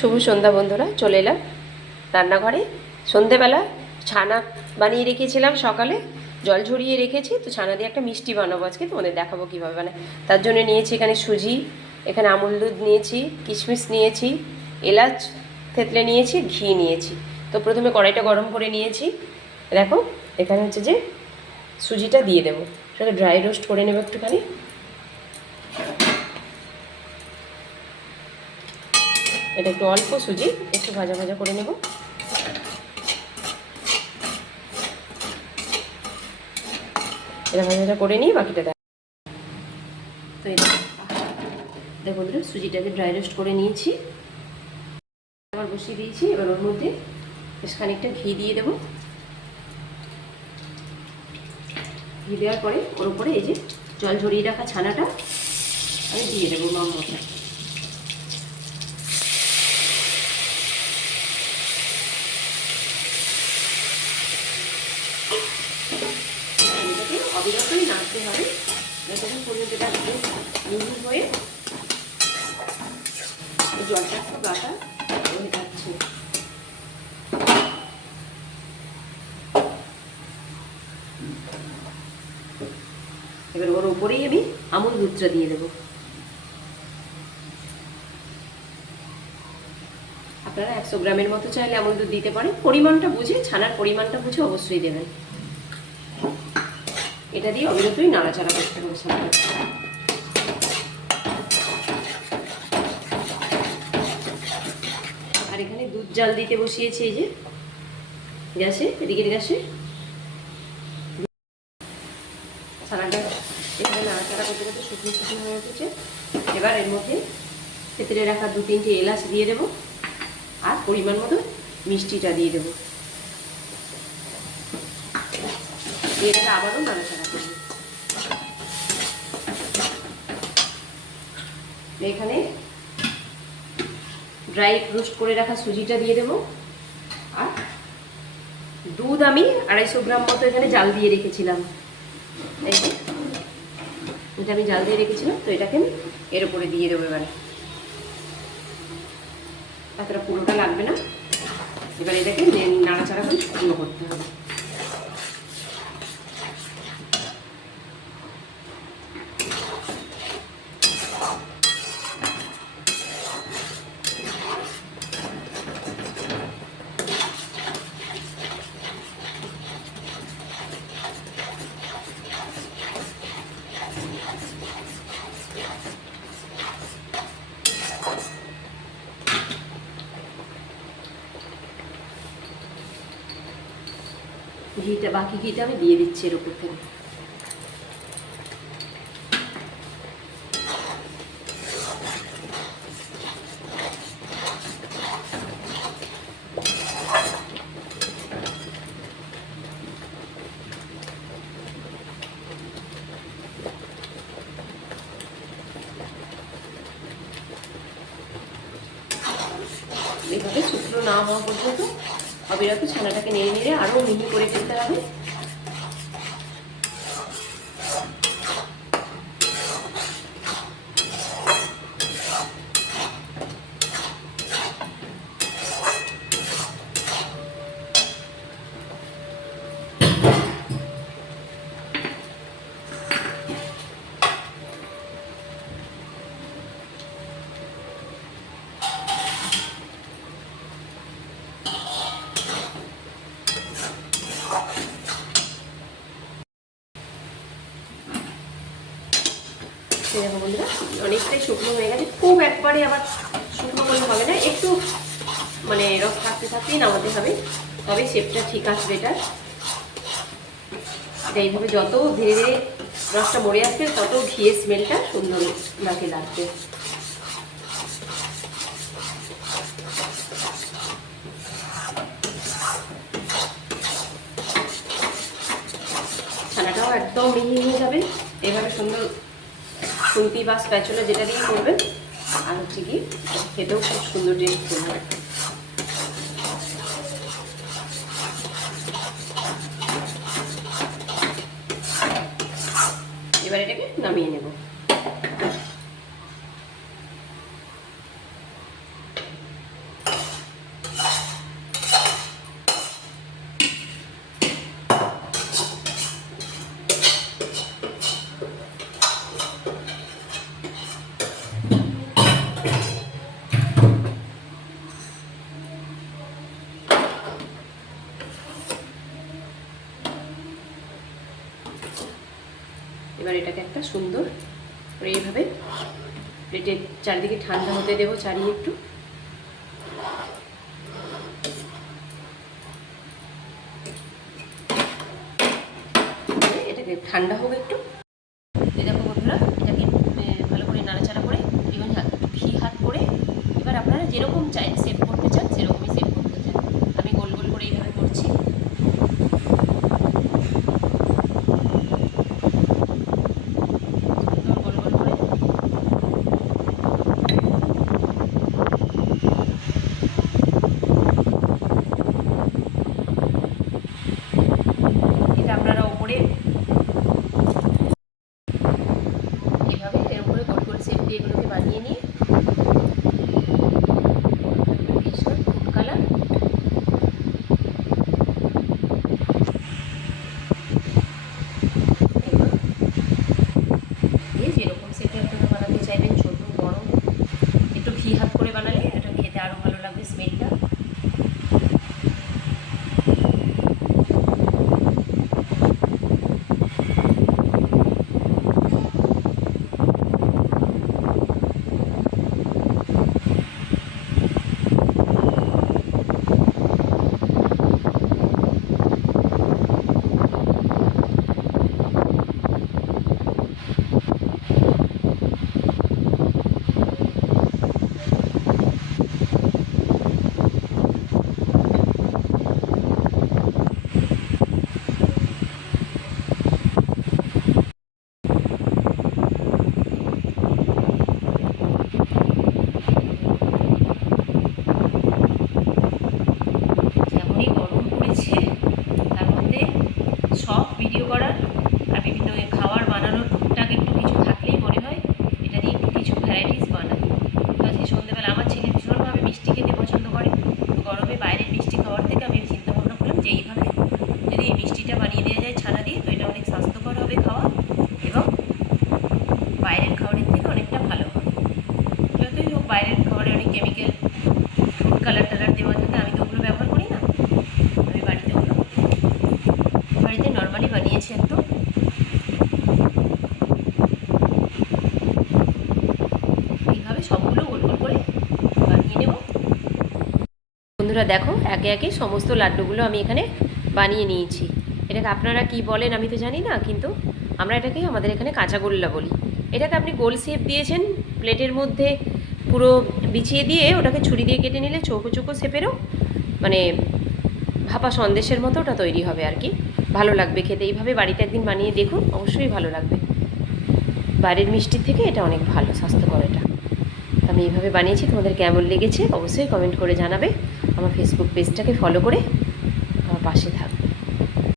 শুভ সন্ধ্যা বন্ধুরা, চলে এলাম রান্নাঘরে। সন্ধেবেলা ছানা বানিয়ে রেখেছিলাম, সকালে জল ঝরিয়ে রেখেছি, তো ছানা দিয়ে একটা মিষ্টি বানাবো আজকে, তোমাদের দেখাবো কীভাবে বানায়। তার জন্য নিয়েছি এখানে সুজি, এখানে আমুল দুধ নিয়েছি, কিশমিশ নিয়েছি, এলাচ থেতলে নিয়েছি, ঘি নিয়েছি। তো প্রথমে কড়াইটা গরম করে নিয়েছি। দেখো এখানে হচ্ছে যে সুজিটা দিয়ে দেবো, সেটা ড্রাই রোস্ট করে নেবো একটুখানি। এটা একটু অল্প সুজি, একটু ভাজা ভাজা করে নেব। এটা ভাজা ভাজা করে নিই, বাকিটা দেখ। তো এটা দেখো বন্ধুরা, সুজিটাকে ড্রাই রোস্ট করে নিয়েছি, আবার বসিয়ে দিয়েছি। এবার ওর মধ্যে বেশ খানিকটা ঘি দিয়ে দেবো। ঘি দেওয়ার পরে ওর উপরে এই যে জল ঝরিয়ে রাখা ছানাটা আমি দিয়ে দেবো মশলা। এটাকে অবিরতই নাড়তে হবে, যতক্ষণ পর্যন্ত এটা মিহি হয়ে জলটা একটু গাটা হয়ে যাচ্ছে। এবার ওর উপরেই আমি আমুল দুধটা দিয়ে দেবো। আপনারা 100 গ্রামের মতো চাইলে আমুল দুধ দিতে পারেন, পরিমাণটা বুঝে, ছানার পরিমাণটা বুঝে অবশ্যই দেবেন। এটা দিয়ে অবিরতই নাড়াচাড়া করতে হবে ছানাটা। আর এখানে দুধ জাল দিতে বসিয়েছি এই যে গ্যাসে, এদিকের গ্যাসে। ছানাটা এখানে নাড়াচাড়া করতে করতে শুকনো শুকনো হয়ে উঠেছে। এবার এর মধ্যে থেতলে রাখা 2-3টে এলাচ দিয়ে দেবো, আর পরিমাণ মতো মিষ্টিটা দিয়ে দেবো। দিয়ে দেবে আবারও নাড়াচাড়া করবো। এখানে ড্রাই রোস্ট করে রাখা সুজিটা দিয়ে দেবো, আর দুধ আমি 250 গ্রাম মতো এখানে জাল দিয়ে রেখেছিলাম। এই যে এটা আমি জাল দিয়ে রেখেছিলাম, তো এটাকে আমি এর উপরে দিয়ে দেবো। এবার এতটা পুরোটা লাগবে না। এবার এটাকে নাড়াচাড়া করে শুকনো করতে হবে। ঘিটা, বাকি ঘিটা আমি দিয়ে দিচ্ছি এর উপর থেকে। এইভাবে শুকনো না হওয়া পর্যন্ত অবিরত ছানাটাকে নেড়ে নেড়ে আরও মিহি করে ফেলতে হবে। দেখো বন্ধুরা, অনেকটাই শুকনো হয়ে গেছে। খুব একবারে আবার শুকনো করলে হবে না, একটু মানে রস থাকতে থাকতেই নামাতে হবে, তবে শেপটা ঠিক আসবে। এটা এইভাবে যত ধীরে ধীরে রসটা মরে আসবে, তত ঘিয়ের স্মেলটা সুন্দর নাকে লাগবে। ছানাটাও একদম মিহি হয়ে যাবে এভাবে সুন্দর খুন্তি বা স্প্যাচুলা যেটা দিয়ে করবেন। আর হচ্ছে কি খেতেও খুব সুন্দর টেস্ট করবে। এবার এটাকে নামিয়ে নেব। এবার এটাকে একটা সুন্দর করে এইভাবে প্লেটের চারিদিকে ঠান্ডা হতে দেবো, চারিয়ে একটু। এটাকে ঠান্ডা হোক একটু। এই দেখো বন্ধুরা, এটাকে ভালো করে নাড়াচাড়া করে একটু ঘি হাত করে এবার আপনারা যেরকম চাই সেভ করতে চান সেরকমই সেভ করতে চান। আমি গোল গোল করে এইভাবে করছি। গোল গোল করে এটা আপনারা ওপরে এভাবে এর উপরে গোল গোল শেপ দিয়ে এগুলোকে বানিয়ে নিয়ে ফুড কালার দিয়ে যেরকম শেপে আপনারা বানাতে চাইবেন, ছোট বড়, একটু ঘি হাত করে বানালে এটা খেতে আরও ভালো লাগবে স্মেলটা। যেমনই গরম পড়েছে তার মধ্যে সব ভিডিও করার আর বিভিন্ন খাবার বানানোর টুকটাক একটু কিছু থাকলেই মনে হয় এটা দিয়ে একটু কিছু ভ্যারাইটিস বানাই। তো আজকে সন্ধ্যেবেলা আমার ছেলে ভীষণভাবে মিষ্টি খেতে পছন্দ করে, তো গরমে বাইরের মিষ্টি খাওয়ার থেকে আমি চিন্তা ভাবনা করলাম যে এইভাবে যদি এই মিষ্টিটা বানিয়ে দেওয়া যায় ছানা দিয়ে, তো এটা অনেক স্বাস্থ্যকর হবে খাওয়া এবং বাইরের খাবারের থেকে অনেকটা ভালো হবে। যতই হোক বাইরের খাবারে অনেক কেমিক্যাল ফুড কালার টালার দেওয়া থাকে, আমি তো ওগুলো ব্যবহার করি না। আমি বাড়িতে নর্মালি বানিয়েছি একদম। এইভাবে সবগুলো গোল গোল করে বানিয়ে নেব। বন্ধুরা দেখো, একে একে সমস্ত লাড্ডুগুলো আমি এখানে বানিয়ে নিয়েছি। এটাকে আপনারা কি বলেন আমি তো জানি না, কিন্তু আমরা এটাকে আমাদের এখানে কাঁচাগোল্লা বলি। এটাকে আপনি গোল শেপ দিয়েছেন প্লেটের মধ্যে পুরো বিছিয়ে দিয়ে ওটাকে ছুরি দিয়ে কেটে নিলে চৌকো চৌকো শেপেরও মানে ভাপা সন্দেশের মতো ওটা তৈরি হবে আর কি। ভালো লাগবে খেতে। এইভাবে বাড়িতে একদিন বানিয়ে দেখুন, অবশ্যই ভালো লাগবে। বাইরের মিষ্টির থেকে এটা অনেক ভালো, স্বাস্থ্যকর এটা। আমি এইভাবে বানিয়েছি, তোমাদের কেমন লেগেছে অবশ্যই কমেন্ট করে জানাবে। আমার ফেসবুক পেজটাকে ফলো করে আমার পাশে থাকবে।